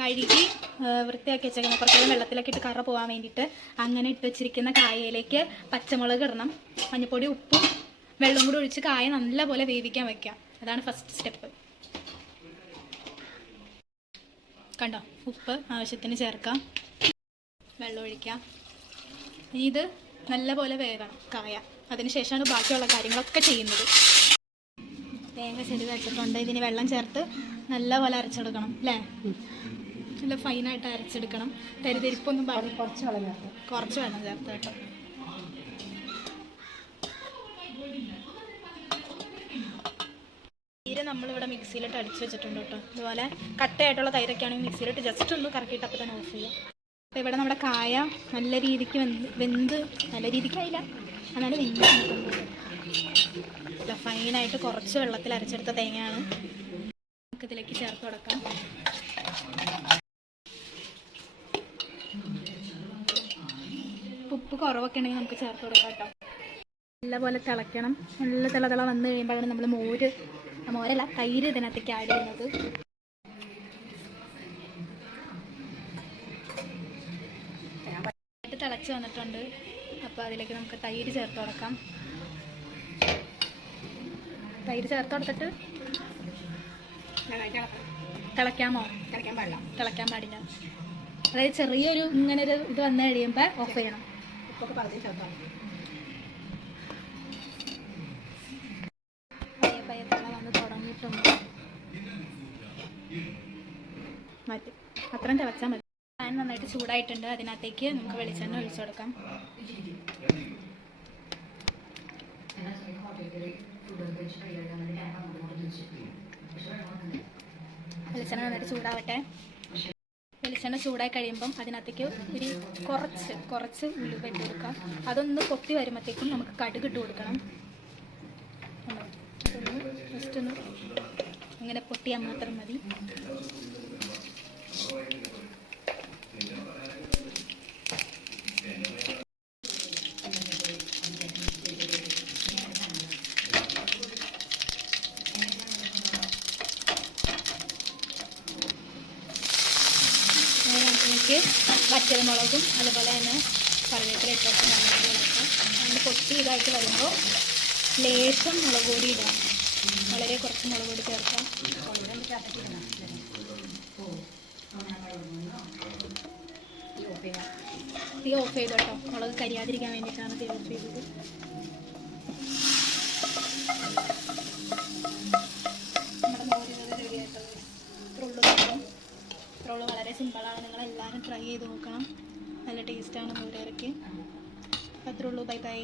കഴുകി വൃത്തിയാക്കി വെച്ചേക്കുന്നത് കുറച്ച് നേരം വെള്ളത്തിലൊക്കെ ഇട്ട് കറ പോകാൻ വേണ്ടിയിട്ട് അങ്ങനെ ഇട്ട് വെച്ചിരിക്കുന്ന കായയിലേക്ക് പച്ചമുളക് ഇടണം മഞ്ഞപ്പൊടി ഉപ്പും വെള്ളം കൂടി ഒഴിച്ച് കായ നല്ലപോലെ വേവിക്കാൻ വെക്കാം അതാണ് ഫസ്റ്റ് സ്റ്റെപ്പ് കണ്ടോ? ഉപ്പ് ആവശ്യത്തിന് ചേർക്കാം. വെള്ളം ഒഴിക്കാം ഇനി ഇത് നല്ലപോലെ വേകണം കായ. അതിനുശേഷമാണ് ബാക്കിയുള്ള കാര്യങ്ങളൊക്കെ ചെയ്യുന്നത്. തേങ്ങ ചെടി വെച്ചിട്ടുണ്ട് ഇതിന് വെള്ളം ചേർത്ത് നല്ലപോലെ അരച്ചെടുക്കണം അല്ലേ? നല്ല ഫൈനായിട്ട് അരച്ചെടുക്കണം. തരിതരിപ്പൊന്നും പാടില്ല കുറച്ച് വെള്ളം ചേർത്ത്. കുറച്ച് വെള്ളം ചേർത്ത് കേട്ടോ. തൈര് നമ്മളിവിടെ മിക്സിയിലിട്ട് അടിച്ച് വെച്ചിട്ടുണ്ട് കേട്ടോ. അതുപോലെ കട്ടയായിട്ടുള്ള തൈരൊക്കെയാണെങ്കിൽ മിക്സിയിലിട്ട് ജസ്റ്റ് ഒന്ന് കറക്കിയിട്ട് അപ്പം തന്നെ ഓഫ് ചെയ്യാം. അപ്പോൾ ഇവിടെ നമ്മുടെ കായ നല്ല രീതിക്ക് വെന്ത് വെന്ത് നല്ല രീതിക്കായില്ല. എന്നാലും വെന്ത് നല്ല ഫൈനായിട്ട് കുറച്ച് വെള്ളത്തിൽ അരച്ചെടുത്ത തേങ്ങയാണ്. നമുക്ക് ഇതിലേക്ക് ചേർത്ത് കൊടുക്കാം. ഉപ്പ് കുറവൊക്കെ ഉണ്ടെങ്കിൽ നമുക്ക് ചേർത്ത് കൊടുക്കാം കേട്ടോ. നല്ലപോലെ തിളയ്ക്കണം. നല്ല തിള വന്ന് കഴിയുമ്പോഴാണ് നമ്മൾ മോര് മോരല്ല തൈര് ഇതിനകത്തേക്ക് ആഡ് ചെയ്യുന്നത്. തിളച്ച് വന്നിട്ടുണ്ട്. അപ്പോൾ അതിലേക്ക് നമുക്ക് തൈര് ചേർത്ത് കൊടുക്കാം. തൈര് ചേർത്ത് കൊടുത്തിട്ട് തിളയ്ക്കാമോ തിളയ്ക്കാൻ പാടില്ല. തിളയ്ക്കാൻ പാടില്ല. അതായത് ചെറിയൊരു ഇങ്ങനെ ഒരു ഇത് വന്നു കഴിയുമ്പോൾ ഓഫ് ചെയ്യണം. ഉപ്പൊക്കെ ചേർത്താൽ വന്ന് തുടങ്ങിയിട്ടുണ്ട്. മാറ്റി. അത്രയും തിളച്ചാൽ മതി. പാൻ നന്നായിട്ട് ചൂടായിട്ടുണ്ട്. അതിനകത്തേക്ക് നമുക്ക് വെളിച്ചെണ്ണ ഒഴിച്ചു കൊടുക്കാം. വെളിച്ചെണ്ണ നന്നായിട്ട് ചൂടാവട്ടെ. വെളിച്ചെണ്ണ ചൂടായി കഴിയുമ്പം അതിനകത്തേക്ക് ഒരു കുറച്ച് കുറച്ച് ഉലുവ ഇട്ട് കൊടുക്കാം. അതൊന്ന് പൊട്ടി വരുമ്പോഴത്തേക്കും നമുക്ക് കടുക് ഇട്ട് കൊടുക്കണം. ജസ്റ്റ് ഒന്ന് ഇങ്ങനെ പൊട്ടിയാൽ മാത്രം മതി. നമുക്കിലേക്ക് വറ്റൽമുളകും അതുപോലെ തന്നെ കറിവേപ്പില ഇട്ടിട്ട് അതിന് പൊട്ടി ഇതായിട്ട് വരുമ്പോൾ ലേശം മുളക് പൊടി ഇടാം വളരെ കുറച്ച് മുളക് പൊടി ചേർക്കാം. തീ ഓഫ് ചെയ്തു. കേട്ടോ മുളക് കരിയാതിരിക്കാൻ വേണ്ടിയിട്ടാണ് തീ ഓഫ് ചെയ്തത്. എല്ലാവരും ട്രൈ ചെയ്ത് നോക്കണം. നല്ല ടേസ്റ്റാണ് മോരുകറിക്ക് അത്രേ ഉള്ളൂ. Bye bye